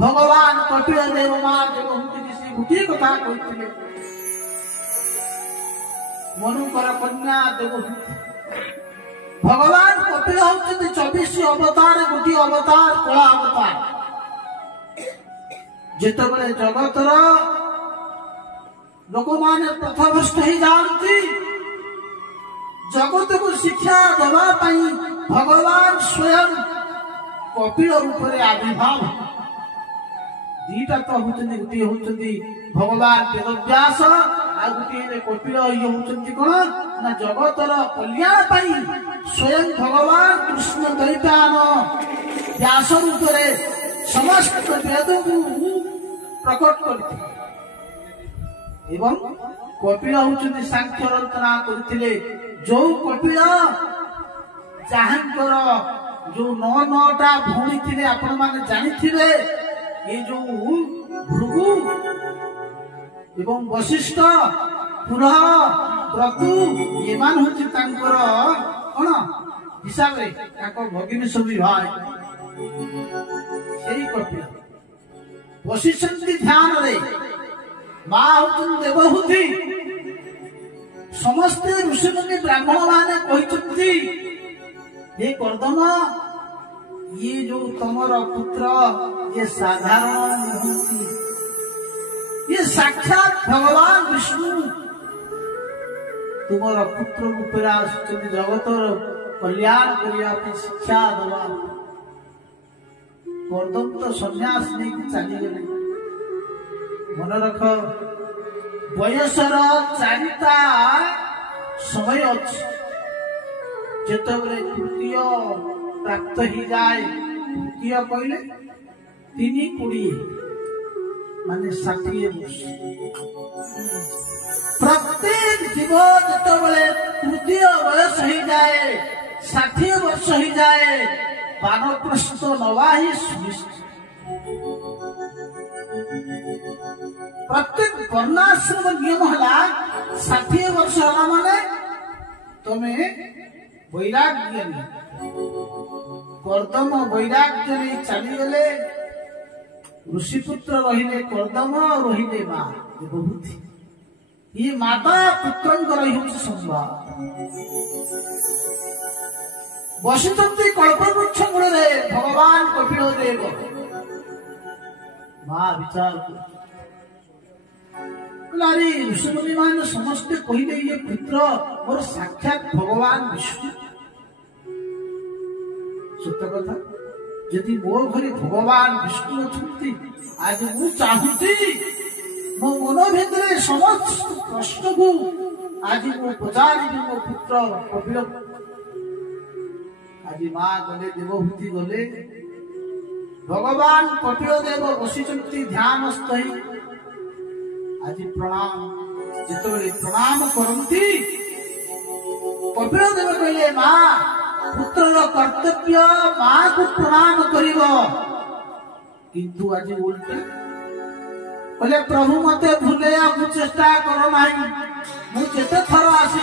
भगवान कपिल देव मां देवहूति ऋषि गोटे कथा कहते मनुकर कन्या देवहूति भगवान कपिल होती 24 अवतार गोटे अवतार कला अवतार जिते जगतर लोक मैंने पथभ्रष्ट हो जाती जगत को शिक्षा देवाई भगवान स्वयं कपिल रूप में आविर्भाव दीटा तो होती गोटे होती भगवान वेदव्यास आ गोटे कपिल ये होती कौन ना जगतर कल्याण स्वयं भगवान कृष्ण दैत्यान व्यास रूप समस्त वेद को प्रकट करते एवं कपिल होती सांख्य रचना करते जो कपिल जहांकर जो 9टा भौणी थे आपण माने जानिथिबे ये जो भृगु एवं वशिष्ठ पुरह क्रतु ये मान होची तांकर कोन हिसाब रे ताको भगिनी सभी भाई सेही कपिल वशिष्ठ ध्यान रे मां होतन देवहूति समस्त ऋषिमुनि ब्राह्मण माने कहते ये कर्दम ये जो तमर पुत्र ये साधारण नहीं ये साक्षात भगवान विष्णु तुमर पुत्र रूपे आसुचंती जगतर कल्याण करने शिक्षा दवा कर्दम तो सन्यास नहीं चली गले मन रख बयसर 4टा समय अच्छे जिते तृतीय प्राप्त ही जाए तृतीय कहले 3 माने 60 वर्ष प्रत्येक जीव जिते तृतीय बयस ही जाए 60 वर्ष ही जाए वानप्रस्थ नवा ही सुनिश्चित प्रत्येक वर्णाश्रम नियम है 60 वर्ष है माने तुम्हें वैराग्य कर्दम वैराग्य नहीं चली गले ऋषिपुत्र रहिले कर्दम रहिले मां देवहूति ये माता पुत्र रही संवाद बसुचंती कल्पवृक्ष मूल भगवान कपिल देव मां विचार नारी ऋषिमुनि मान समस्ते कहले ये पुत्र मोर साक्षात भगवान विष्णु सत्य कथा यदि मो घरे भगवान विष्णु अच्छा आज मु चाहूती मो मन भितर समस्त प्रश्न को आज मु पचारि मो पुत्र कपिल आज मां गले देवहूति गले भगवान कपिल देव बसिचंती ध्यानस्थ आज प्रणाम जिते प्रणाम करती कपिल देव कहले मां पुत्र कर्तव्य मां को प्रणाम करिव किंतु आज उल्टे कहले प्रभु मते भूलेया को चेष्टा करो नहीं मु जेते थर आसी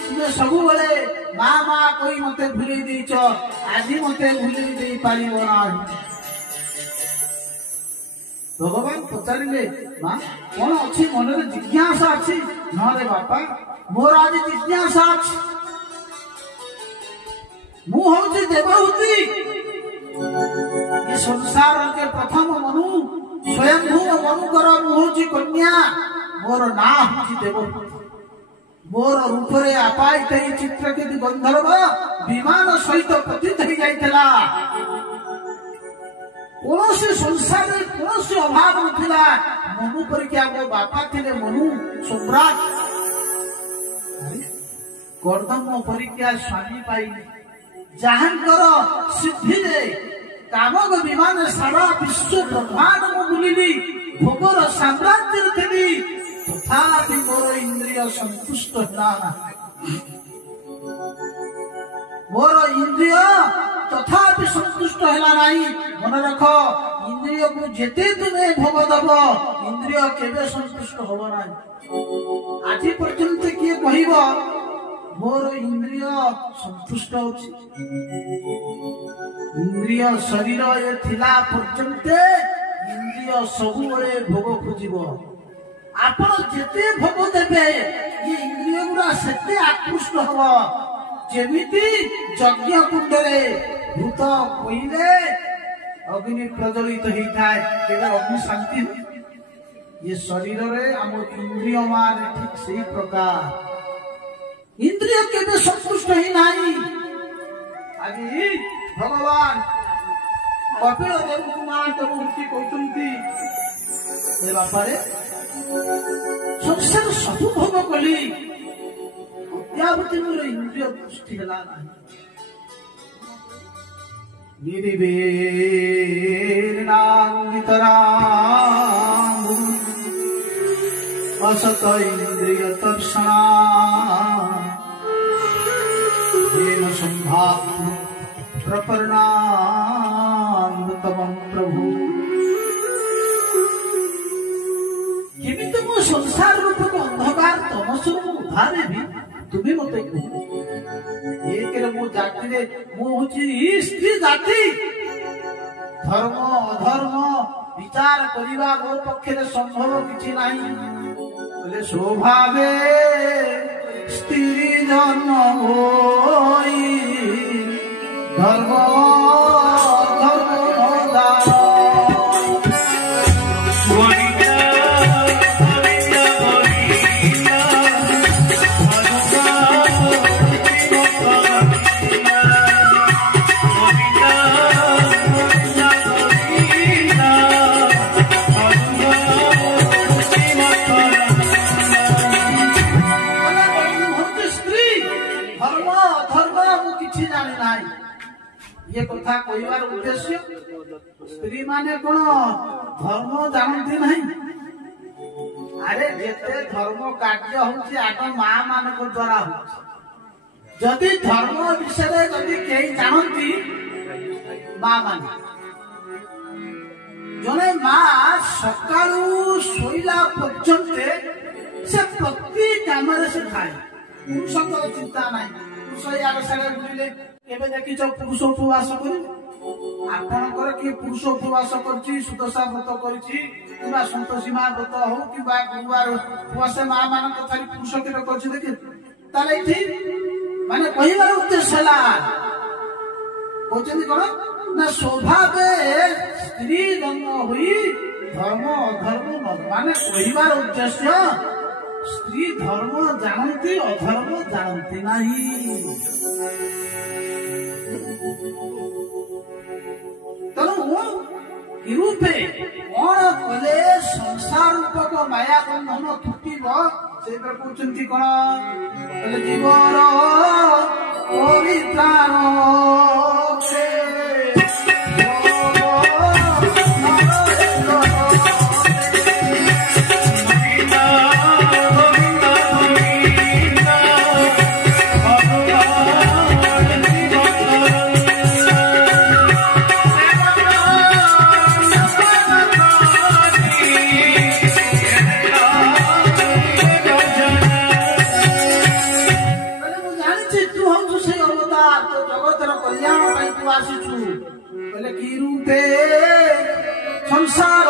तुमे सब बेले मां मां कोई मते भूले देछ आज मते भूले दे पारिबो नाही भगवान पचारे मां कौन अच्छी मन जिज्ञासा अच्छी न रे बापा मोर आज जिज्ञासा अच्छी मु हूँ देवहूति ये संसार के प्रथम मनु स्वयंभू मनुकर मु हूँ कन्या मोर ना हूँ देवहूति मोर रूप रे आपायित चित्रकेतु गंधर्व विमान सहित पतित हो जाइतला कौन संसार में कौन अभाव नथिला मनु परीक्षा मो बापा थे मनु सम्राट कर्दम परीक्षा स्वामी पाई जहांकर सिद्धि कामक विमान सारा विश्व ब्रह्मांड में बुलिली भोगर साम्राज्य थी तथापि मोर इंद्रिय संतुष्ट मोर इंद्रिय तथापि संतुष्ट है मन रख इंद्रिय को जेते तुम्हें भोग दब इंद्रिय केवे संतुष्ट हम ना आज पर्यंत किए कह मोर इंद्रिय संतुष्ट इंद्रिय शरीर ये थिला पर्यंत इंद्रिय सबुबले भोग खोजिब आपण जेते भोग देबे ये इंद्रिय गुरा सेते आकृष्ट हबो जेमिति यज्ञ कुंडले भूत कोइले अग्नि प्रज्वलित होता है केवल अग्नि शांति ये शरीर रे हम इंद्रिय मान ठीक सही प्रकार इंद्रिय केवे संतुष्ट ही नहीं आगे भगवान कपिल देव कुमार तो मुक्ति कहते बापारे संसार सब भोग कली अद्यावधि मोर इंद्रिय पुष्टि है निर्वेरनांगितरां असत इंद्रिय दर्शना येन संभाव्य प्रपन्नामृतमं प्रभु किमित मो संसार रूप अंधकार तमसु उद्धारे भी तुम्हें मत एक मो जाति रे मो होची स्त्री जाति धर्म अधर्म विचार करिवा गो पक्षे संभव किछि नाही बोले स्वभावे स्त्री जन्म होई धर्म ये कथा कहवार उद्देश्य स्त्री माने कौन धर्म जानती नहीं अरे जेते धर्म कार्य होची आग माँ मान द्वारा जदि धर्म विषय जदि कई जानती माँ माने जने माँ सकाळू शोइला पर्यंत से प्रति काम से खाए पुरुष चिंता नहीं पुरुष यार सारे बुझिले केबे देखि जो पुरुष उपवास करी आपनकर कि पुरुष उपवास करछि सुदशा व्रत करछि किबा संतोषी मां व्रत हो किबा गुरुवार उपवास मां मान कथारी पुरुष केबे करछि देखि ताले इथि माने कहिबार उद्देश्य हला कोचनि कोन ना स्वभावे स्त्री जन्म होई धर्म अधर्म माने कहिबार उद्देश्य स्त्री धर्म जानती अधर्म जानती नहीं रूपे कौन कले संसार रूपक माया बंधन तुटिब से कहते कौन जीवन परित्राण संसार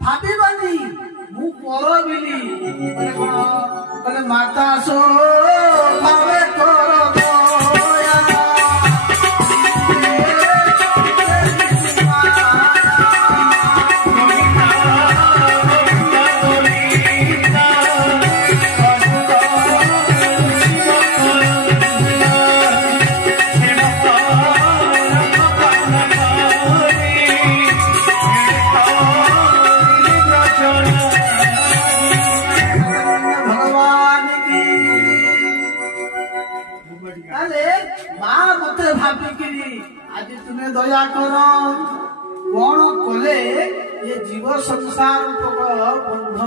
भाविबानी मु पर बिली माने कोन कहले माता सो भावे कर दया आदि तुम्हें दया कर कौन कले ये जीव संसार रूपक बंध